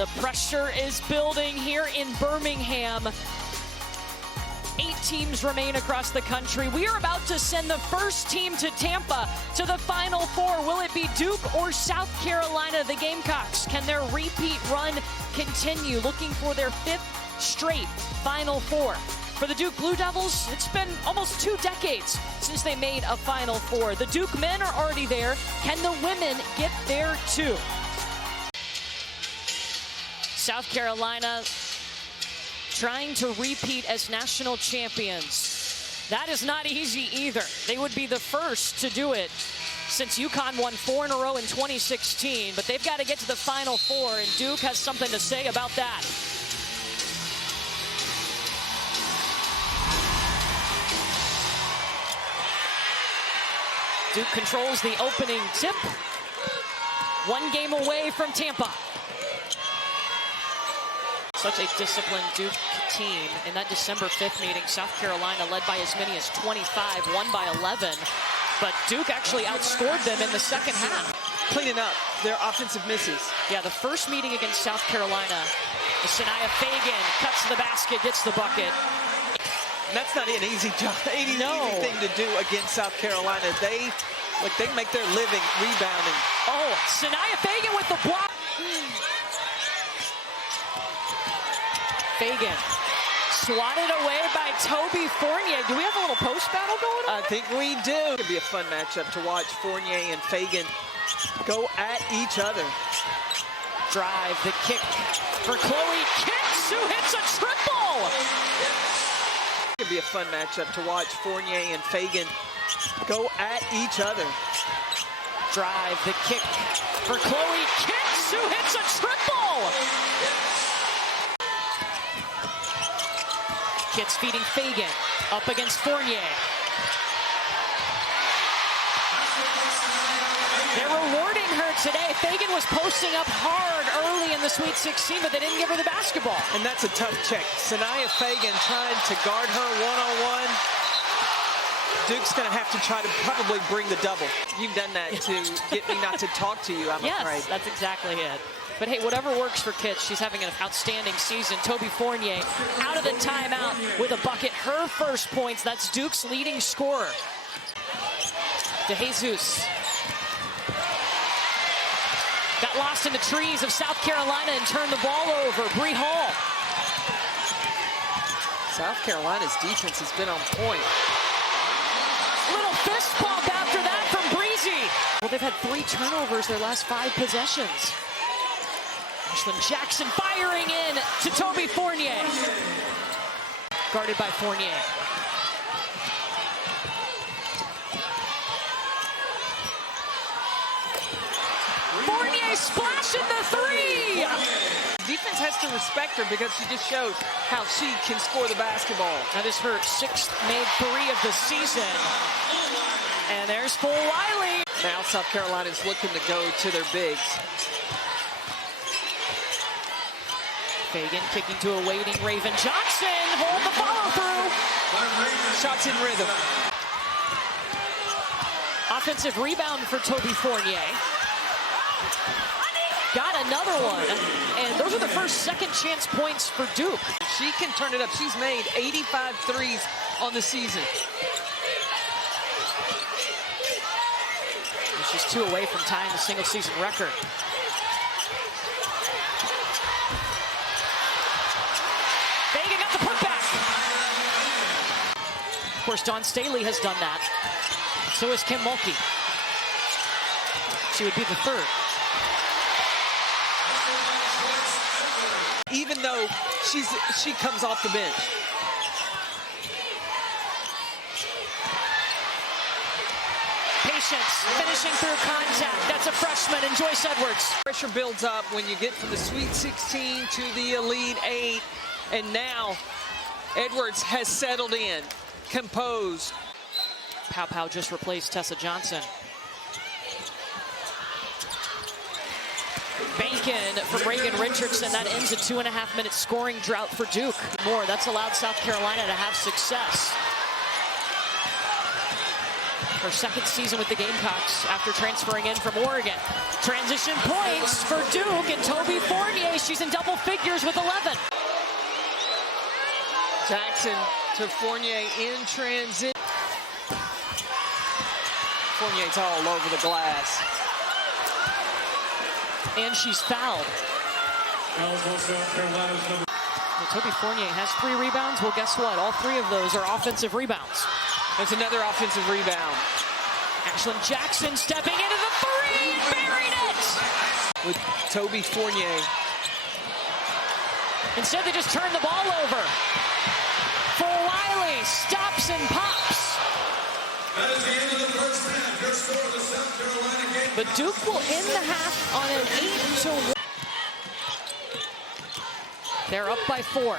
The pressure is building here in Birmingham. 8 teams remain across the country. We are about to send the first team to Tampa to the Final Four. Will it be Duke or South Carolina? The Gamecocks, can their repeat run continue? Looking for their 5th straight Final Four. For the Duke Blue Devils, it's been almost 2 decades since they made a Final Four. The Duke men are already there. Can the women get there too? South Carolina trying to repeat as national champions. That is not easy either. They would be the first to do it since UConn won 4 in a row in 2016, but they've got to get to the Final Four, and Duke has something to say about that. Duke controls the opening tip. 1 game away from Tampa. Such a disciplined Duke team. In that December 5th meeting, South Carolina led by as many as 25, won by 11. But Duke actually outscored them in the second half. Cleaning up their offensive misses. Yeah, the first meeting against South Carolina, Sania Feagin cuts the basket, gets the bucket. And that's not an easy job, easy thing to do against South Carolina. They make their living rebounding. Oh, Sania Feagin with the block. Feagin swatted away by Toby Fournier. Do we have a little post battle going on? I think we do. It'll be a fun matchup to watch Fournier and Feagin go at each other. Drive, the kick for Chloe Kicks, who hits a triple. It'll be a fun matchup to watch Fournier and Feagin go at each other. Drive, the kick for Chloe Kicks, who hits a triple. Kitts feeding Feagin, up against Fournier. They're rewarding her today. Feagin was posting up hard early in the Sweet 16, but they didn't give her the basketball. And that's a tough check. Sania Feagin trying to guard her one-on-one. Duke's going to have to try to probably bring the double. You've done that to get me not to talk to you, I'm afraid. Yes, that's exactly it. But hey, whatever works for Kitts, she's having an outstanding season. Toby Fournier out of the timeout with a bucket. Her first points. That's Duke's leading scorer. DeJesus got lost in the trees of South Carolina and turned the ball over. Bree Hall. South Carolina's defense has been on point. Little fist bump after that from Breezy. Well, they've had 3 turnovers their last 5 possessions. Ashlyn Jackson firing in to Toby Fournier. Guarded by Fournier. Fournier splashing the 3! Defense has to respect her because she just showed how she can score the basketball. That is her 6th made 3 of the season. And there's Full Wiley. Now South Carolina's looking to go to their bigs. Feagin kicking to a waiting Raven Johnson. Hold the follow through. Shots in rhythm. Offensive rebound for Toby Fournier. Got another one. And those are the first second chance points for Duke. She can turn it up. She's made 85 threes on the season. And she's 2 away from tying the single season record. Of course, Dawn Staley has done that. So has Kim Mulkey. She would be the 3rd. Even though she comes off the bench. Patience, finishing through contact. That's a freshman, and Joyce Edwards. Pressure builds up when you get from the Sweet 16 to the Elite 8. And now Edwards has settled in. Composed. Pow Pow just replaced Tessa Johnson. Bacon from Reagan Richardson. That ends a 2.5-minute scoring drought for Duke. More, that's allowed South Carolina to have success. Her second season with the Gamecocks after transferring in from Oregon. Transition points for Duke and Toby Fournier. She's in double figures with 11. Jackson to Fournier in transit. Fournier's all over the glass. And she's fouled. Well, Toby Fournier has 3 rebounds. Well, guess what? All 3 of those are offensive rebounds. There's another offensive rebound. Ashlyn Jackson stepping into the 3 and buried it! With Toby Fournier. Instead, they just turn the ball over. For Wiley, stops and pops. That is the end of the first half. Your score, the South Carolina Gamecocks. But Duke will end the half on an 8-1. They're up by 4.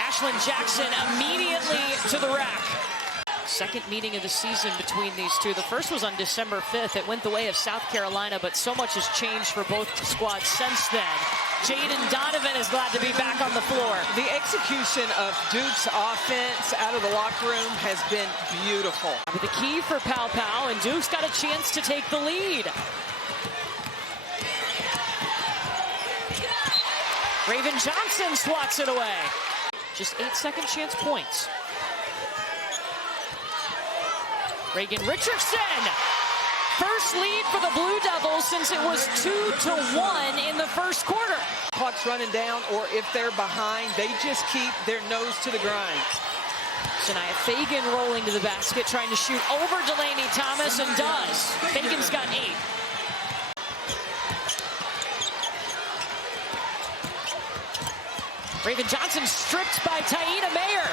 Ashlyn Jackson immediately to the rack. Second meeting of the season between these two. The first was on December 5th. It went the way of South Carolina, but so much has changed for both squads since then. Jaden Donovan is glad to be back on the floor. The execution of Duke's offense out of the locker room has been beautiful. With the key for Pow Pow, and Duke's got a chance to take the lead. Raven Johnson swats it away. Just 8 second chance points. Reagan Richardson. First lead for the Blue Devils since it was 2-1 in the first quarter. Clock's running down, or if they're behind, they just keep their nose to the grind. Sania Feagin rolling to the basket, trying to shoot over Delaney Thomas, and does. Fagin's got 8. Raven Johnson stripped by Taina Mayer.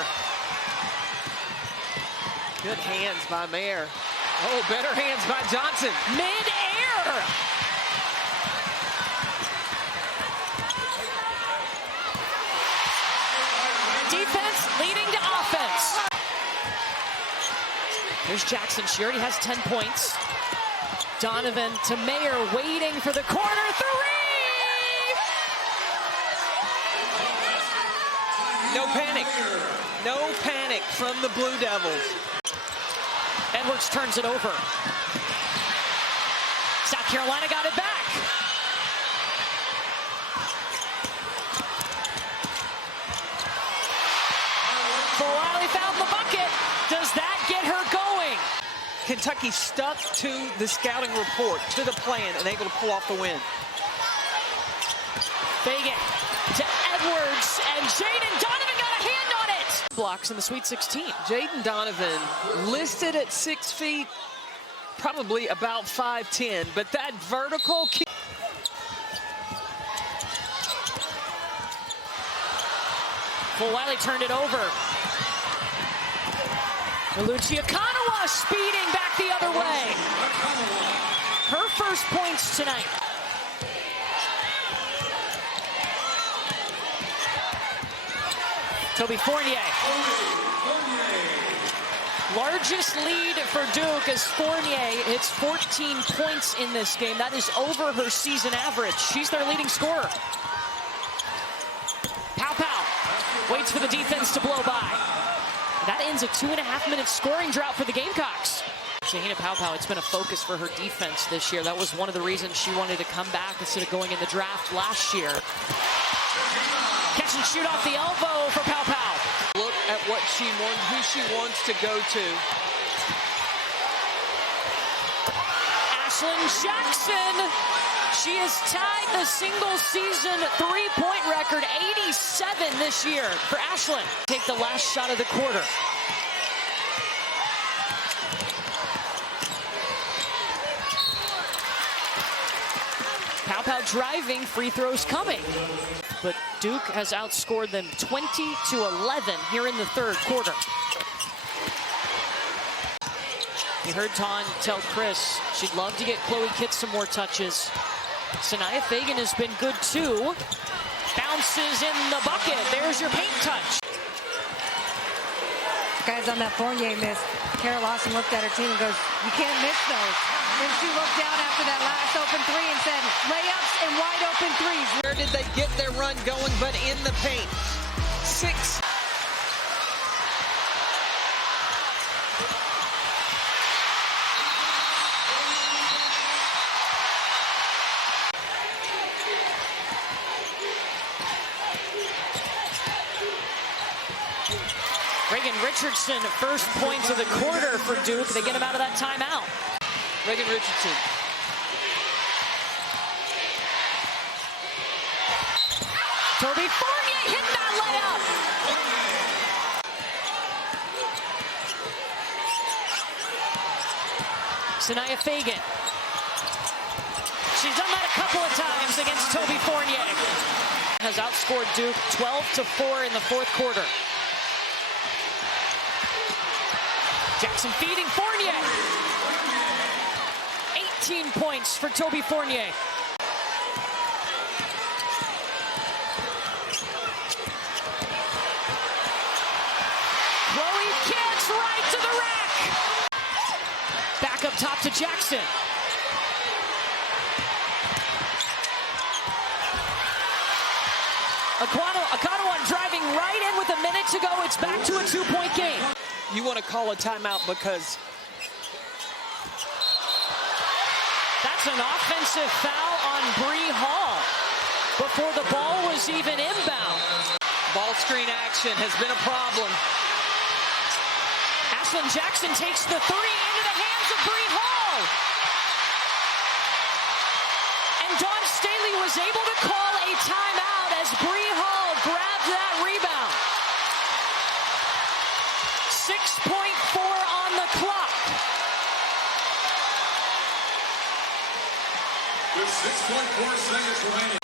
Good hands by Mayer. Oh, better hands by Johnson. Mid-air. Defense leading to offense. Here's Jackson. She already has 10 points. Donovan to Mayer, waiting for the corner 3. No panic. No panic from the Blue Devils. Edwards turns it over. South Carolina got it back. Wiley found the bucket. Does that get her going? Kentucky stuck to the scouting report, to the plan, and able to pull off the win. Feagin to Edwards, and Jaden Donovan got a hand on it. Blocks in the Sweet 16. Jaden Donovan listed at 6 feet, probably about 5'10", but that vertical kick. Wiley turned it over. Lucia Kanawa speeding back the other way. Her first points tonight. Toby Fournier. Largest lead for Duke as Fournier hits 14 points in this game. That is over her season average. She's their leading scorer. Pow Pow waits for the defense to blow by. That ends a 2.5-minute scoring drought for the Gamecocks. Sania Pow Pow, it's been a focus for her defense this year. That was one of the reasons she wanted to come back instead of going in the draft last year. Catch and shoot off the elbow for Pow Pow. Look at what she wants, who she wants to go to. Ashlyn Jackson. She has tied the single-season three-point record, 87 this year for Ashlyn. Take the last shot of the quarter. Pow Pow driving, free throws coming. But Duke has outscored them 20-11 here in the third quarter. You heard Tawn tell Chris she'd love to get Chloe Kitts some more touches. Sania Feagin has been good too. Bounces in the bucket. There's your paint touch. Guys on that Fournier miss. Kara Lawson looked at her team and goes, "You can't miss those." Then she looked down after that last open three and said, "Layups and wide open threes." Where did they get their run going but in the paint? 6. Richardson, first points of the quarter for Duke. They get him out of that timeout. Reagan Richardson. Toby Fournier hit that layup. Sania Feagin. She's done that a couple of times against Toby Fournier. Has outscored Duke 12-4 in the fourth quarter. Jackson feeding Fournier. 18 points for Toby Fournier. Chloe Kitts right to the rack. Back up top to Jackson. Akanawan driving right in with a minute to go. It's back to a 2-point game. You want to call a timeout because that's an offensive foul on Bree Hall before the ball was even inbound. ball screen action has been a problem. Ashlyn Jackson takes the three into the hands of Bree Hall. And Dawn Staley was able to call a timeout as Bree Hall grabbed that rebound. 6.4 on the clock. With 6.4 seconds remaining.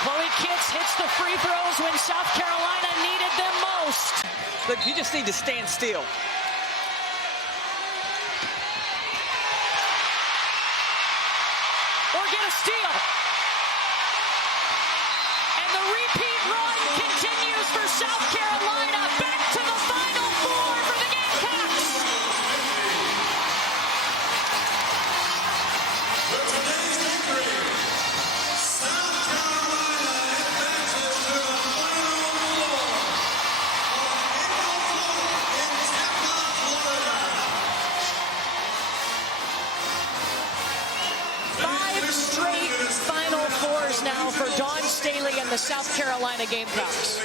Chloe Kitts hits the free throws when South Carolina needed them most. Look, you just need to stand still. Or get a steal. And the repeat run continues for South Carolina. Back to the Final Four for the Gamecocks. With today's victory, South Carolina advances to the Final Four in Tampa, Florida. 5 straight Final Fours now for Dawn Staley and the South Carolina Gamecocks.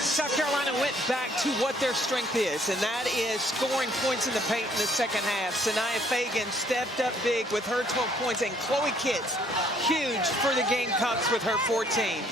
South Carolina went back to what their strength is, and that is scoring points in the paint in the second half. Sania Feagin stepped up big with her 12 points, and Chloe Kitts, huge for the Gamecocks with her 14.